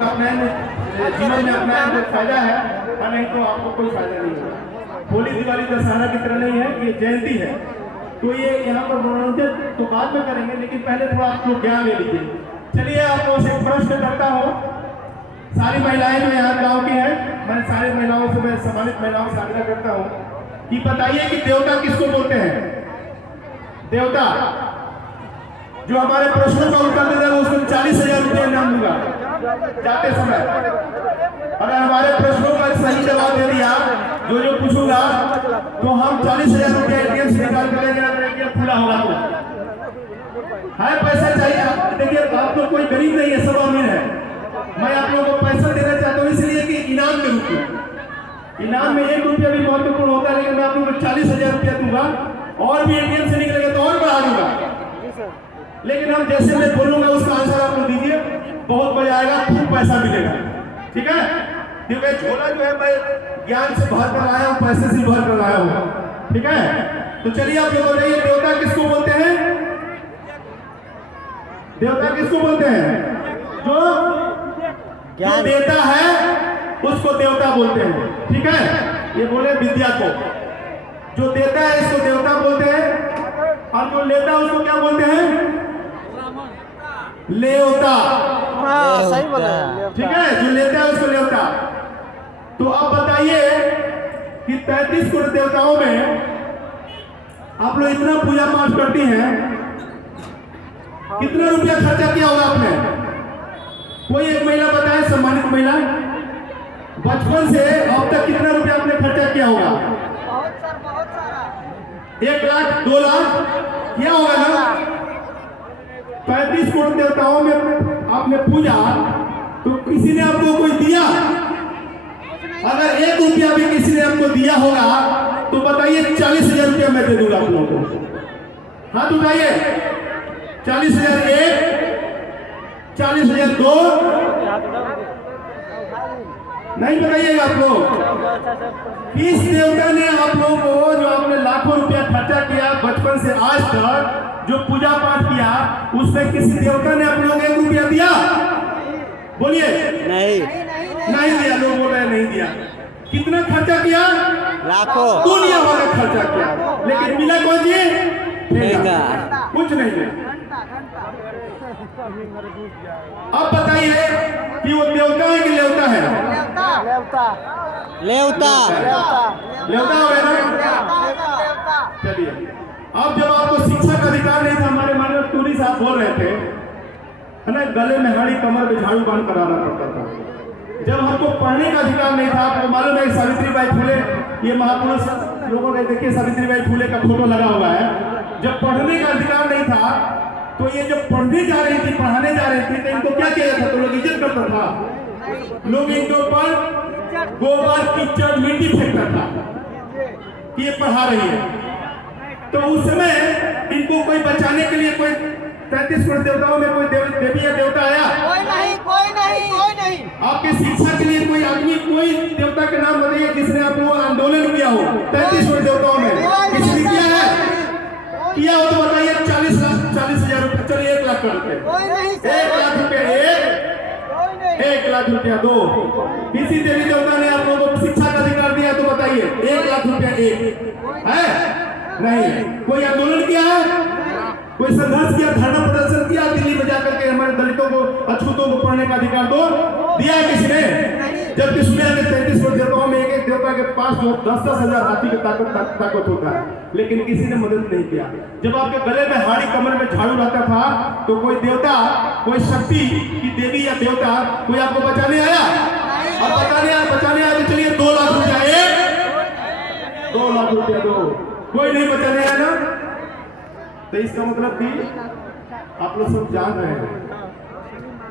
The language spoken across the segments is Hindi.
अपने जीवन में अपना जो फायदा है और नहीं तो आपको कोई फायदा नहीं होगा। होली दिवाली दशहरा की तरह नहीं है, ये जयंती है। तो ये यहाँ पर मनोरंजन तो बाद में करेंगे, लेकिन पहले थोड़ा आप लोग ज्ञान ले लीजिए। चलिए आप लोगों से प्रश्न करता हूँ। सारी महिलाएं जो यहाँ गाँव की हैं, मैं सारी महिलाओं से, मैं सम्मानित महिलाओं से आग्रह करता हूँ कि बताइए कि देवता किसको बोलते हैं। देवता जो हमारे प्रश्नों का उत्तर दे देगा उसको 40,000 रुपये इनाम दूंगा जाते समय। अगर हमारे प्रश्नों का सही जवाब दे दिया जो जो पूछूंगा तो हम 40,000 रुपये एटीएम से निकाल कर लेंगे, पूरा होगा तो है पैसा चाहिए। देखिए आप लोग कोई गरीब नहीं है, सब अमीर है। मैं आप लोगों को पैसा देना चाहता हूँ इसलिए कि इनाम के रूप में, इनाम में 1 रुपया भी महत्वपूर्ण होता है, लेकिन मैं आप लोगों को 40,000 रुपया दूंगा और भी एटीएम से निकलेगा तो और बढ़ा दूंगा। लेकिन हम जैसे मैं बोलूंगा उसका आंसर आप लोग दीजिए, बहुत मजा आएगा, खूब पैसा मिलेगा, ठीक है। क्योंकि झोला जो है मैं ज्ञान से भर कर लाया हूँ, पैसे से भर कर लाया हूँ, ठीक है। तो चलिए आप लोग बताइए देवता किसको बोलते हैं। देवता किसको बोलते हैं? जो देता है उसको देवता बोलते हैं, ठीक है। ये बोले विद्या को, जो देता है इसको देवता बोलते हैं, और जो लेता है उसको क्या बोलते हैं? लेवता। हाँ सही बोला, ठीक है, जो लेता है उसको लेवता। तो अब बताइए कि 33 करोड़ देवताओं में आप लोग इतना पूजा पाठ करती हैं, कितना रुपया खर्चा किया होगा आपने? कोई एक महिला बताए, सम्मानित महिला, बचपन से अब तक कितना रुपया आपने खर्चा किया होगा? बहुत सारा 1 लाख 2 लाख किया होगा ना। 35 करोड़ देवताओं में आपने पूजा, तो किसी ने आपको कोई दिया? अगर 1 रुपया भी किसी ने आपको दिया होगा तो बताइए 40,000 रुपया मैं दे दूंगा आप लोगों को। हाथ उठाइए। 40,000 1, 40,000 2, नहीं बताइएगा आप लोग। किस देवता ने आप लोगों को, जो आपने लाखों रुपया खर्चा किया बचपन से आज तक, जो पूजा पाठ किया, उसमें किसी देवता ने आप लोगों को 1 रुपया दिया? बोलिए। नहीं दिया। लोग बोल रहे नहीं दिया। कितना खर्चा किया? लाखों, दुनिया भर का खर्चा किया, लेकिन मिला कौन जी? कुछ नहीं मिला। अब बताइए कि वो देवता है कि लेवता है? लेवता हो गया ना। चलिए, अब जब आपको शिक्षा का अधिकार नहीं था, हमारे माननीय टूरी साहब बोल रहे थे, है ना, गले में हाड़ी कमर में झाड़ू बांध कराना पड़ता था। जब हमको पढ़ने का अधिकार नहीं था, आपको मालूम है सावित्रीबाई फुले, ये महापुरुष लोगों ने देखिए सावित्रीबाई फुले का फोटो लगा हुआ है। जब पढ़ने का अधिकार नहीं था तो ये जब पढ़ने जा रही थी, पढ़ाने जा रही थी, तो इनको क्या किया जाता? तो लोग इज्जत करता था, लोग इनके ऊपर गोबर कीचड़ मिट्टी फेंकता था कि ये पढ़ा रही है। तो उस समय इनको कोई बचाने के लिए कोई 33 करोड़ देवताओं में कोई देवी या देवता आया? कोई नहीं। आपके शिक्षा के लिए कोई आदमी, कोई देवता के नाम बताइए जिसने आप लोगों आंदोलन किया हो 33 करोड़ देवताओं में? किसी ने किया है? किया हो तो बताइए। 40,000 रुपये, चलिए 1 लाख रुपए, 1 लाख रुपए, 1 लाख रुपया 2। किसी देवी देवता ने आप लोगों को शिक्षा का अधिकार दिया तो बताइए 1 लाख रुपया 1 है? नहीं। कोई आंदोलन किया है? कोई संघर्ष किया, धरना प्रदर्शन किया दिल्ली में जाकर के हमारे दलितों को, अछूतों को पढ़ने का अधिकार दो? दिया है किसी ने? जबकि सुनिया के 33 करोड़ देवताओं में एक देवता के पास 10-10 हजार हाथी की ताकत होता है, लेकिन किसी ने मदद नहीं किया। जब आपके गले में हाड़ी कमर में झाड़ू रहता था तो कोई देवता, कोई शक्ति की देवी या देवता कोई आपको बचाने आया? अब बचाने आया तो चलिए 2 लाख रुपया 1, 2 लाख रुपया 2, कोई नहीं बचाने आया ना। तो इसका मतलब कि आप लोग सब जान रहे हैं।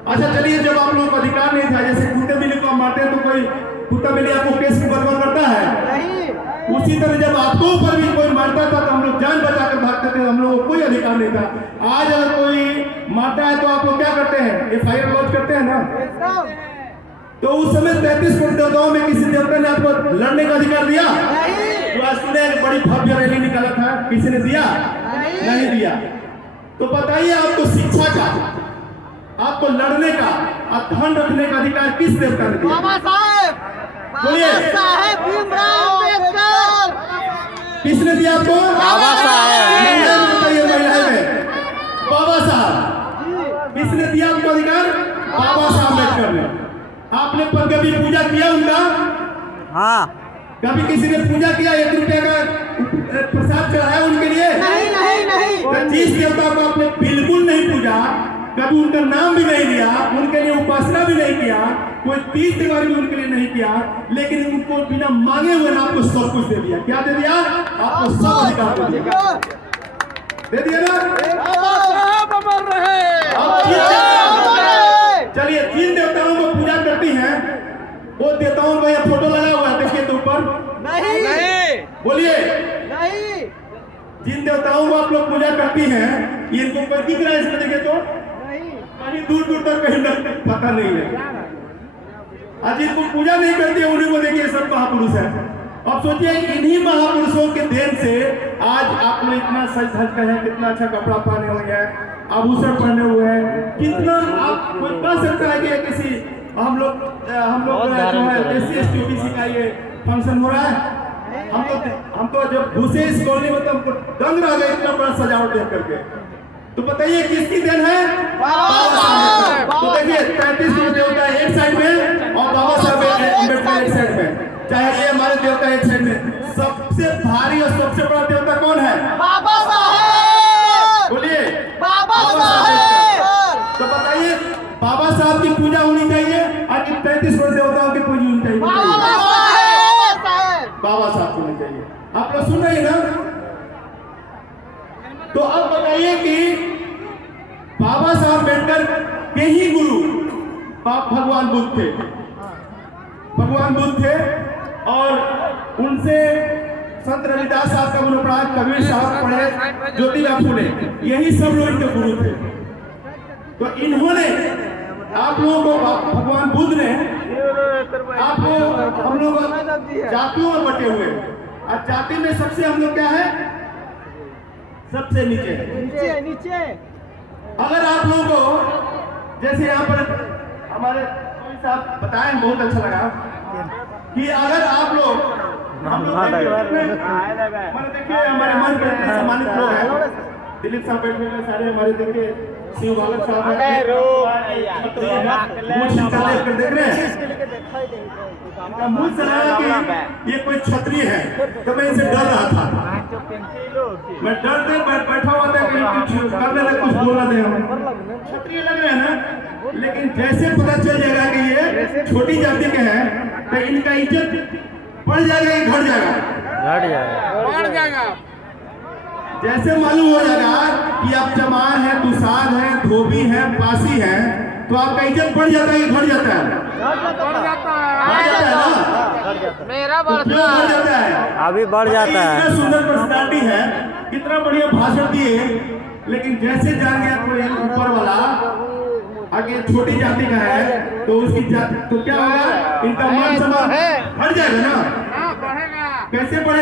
अच्छा चलिए, जब आप लोगों को अधिकार नहीं था, जैसे कुत्ते बिल्ली को मारते हैं तो कोई कुत्ता बिल्ली आपको केस में बर्बाद करता है? उसी तरह जब आपको ऊपर भी कोई मारता था तो हम लोग जान बचाकर भागते थे, हम लोगों को कोई अधिकार नहीं था। आज अगर कोई मारता है तो आप लोग क्या करते हैं? FIR लॉन्च करते हैं ना। तो उस समय 33 करोड़ देवताओं में किसी देवता ने आपको लड़ने का अधिकार दिया? तो आज सुने बड़ी भव्य रैली निकाला था, किसी ने दिया? नहीं दिया। तो बताइए आपको शिक्षा का आपको लड़ने का और धन रखने का अधिकार किस देवता ने दिया? बाबा साहेब बोलिए। बाबा साहेब भीमराव अम्बेडकर। किसने दिया आपको? बाबा साहेब। महिला में बताइए, महिलाएं में बाबा साहब। किसने दिया आपको अधिकार? बाबा साहब अम्बेडकर ने। आपने पर कभी पूजा किया उनका? हाँ कभी किसी ने पूजा किया? 1 रुपया का प्रसाद चढ़ाया उनके लिए? नहीं नहीं नहीं तो जिस देवता को आपने बिल्कुल नहीं पूजा, कभी उनका नाम भी नहीं लिया, उनके लिए उपासना भी नहीं किया, कोई तीज त्योहार भी उनके लिए नहीं किया, लेकिन उनको बिना मांगे हुए ना आपको सब कुछ दे दिया। क्या दे दिया? आपको सब अधिकार दे दिया। दे दिया ना? बाबा साहेब अमर रहे। अब चलिए, जिन देवताओं को पूजा करती हैं वो देवताओं का यह फोटो लगा हुआ है, देखिए तो ऊपर। नहीं नहीं बोलिए। नहीं जिन देवताओं को आप लोग पूजा करती हैं, ये इनको कोई दिख रहा है इसमें? देखिए तो कहीं दूर दूर तक कहीं तक पता नहीं है। आज जिनको पूजा नहीं करती है उन्हीं को देखिए सब महापुरुष है। अब सोचिए, इन्हीं महापुरुषों के देन से आज आप लोग इतना सज धज कर हैं, कितना अच्छा कपड़ा पहने हुए हैं, आभूषण पहने हुए हैं, कितना आप कोई कह सकता है कि किसी हम लोग जो है SC/ST OBC का ये फंक्शन हो रहा है। हम तो जब घुसे इस कॉलोनी में तो हमको दंग रह गए इतना बड़ा सजावट देख करके। तो बताइए किसकी देन है? बाबा साहब। तो देखिए 33 देवता एक साइड में और बाबा साहब अम्बेडकर एक साइड में। चाहे ये हमारे देवता एक साइड में, सबसे भारी और सबसे बड़ा देवता कौन है? बाबा साहेब। बोलिए। बाबा साहेब। तो बताइए, बाबा साहब की पूजा होनी चाहिए और 33 देवताओं की पूजा होनी चाहिए? बाबा साहेब। बाबा साहब को होनी चाहिए। आप लोग सुन रहे हैं ना? तो अब बताइए कि बाबा साहब अम्बेडकर के ही गुरु भगवान बुद्ध थे। भगवान बुद्ध थे और उनसे संत रविदास साहब का गुरु पढ़ा, कबीर साहब पढ़े, ज्योतिबा फूले, यही सब लोग इनके गुरु थे। तो इन्होंने आप लोगों को, भगवान बुद्ध ने आपको, हम लोग जातियों में बटे हुए, और जाति में सबसे हम लोग क्या है? सबसे नीचे नीचे नीचे। अगर आप लोगों को, जैसे यहाँ पर हमारे साहब बताएं, बहुत अच्छा लगा कि अगर आप लोग, हम लोग देखिए हमारे मन के सम्मानित लोग हैं, दिलीप साहब बैठे हुए सारे हमारे, देखिए शिव बालक साहब देख रहे हैं, इनका मुंह चलाया कि ये कोई क्षत्रिय है, तो मैं इनसे डर रहा था। मैं डर दे बैठा हुआ था कि कुछ करने लगे, कुछ बोलना दे हमें, क्षत्रिय लग रहे हैं ना। लेकिन जैसे पता चल जाएगा कि ये छोटी जाति के हैं, तो इनका इज्जत बढ़ जाएगा कि घट जाएगा? बढ़ जाएगा। जैसे मालूम हो जाएगा कि आप चमार हैं, दुसाध हैं, धोबी हैं, पासी हैं, तो आपका इज्जत बढ़ जाता है कि घट जाता है? बढ़ जाता बढ़ जाता है ना? मेरा तो क्यों बढ़ जाता है? अभी बढ़ जाता है। इतना सुंदर पर्सनालिटी है, कितना बढ़िया भाषण दिए, लेकिन जैसे जान गया कोई ऊपर वाला आगे छोटी जाति का है, तो उसकी जाति तो क्या होगा? इनका मान सम्मान बढ़ जाएगा ना? कैसे बढ़ेगा?